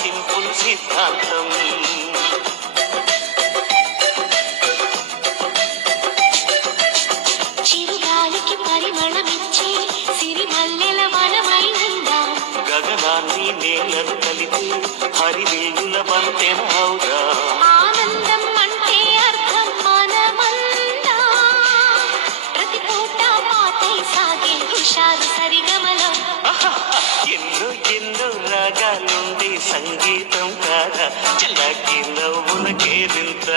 Simple సిద్ధాంతం. చిరుగాలికి పరిమళమిచ్చే సిరిమల్లెల వనమై ఉందాం. గగనాన్ని నేలను కలిపి హరివేలుల బంతెన అవుదాం. ఆనందం అంటే అర్థం మనమందా. ప్రతి పూట మాటై సాగే హుషారు సరిగమల. ఎన్నో ఎన్నో రాగాలుండే సంగీతం కాదా చల్లకి నవ్వుల కేరింత.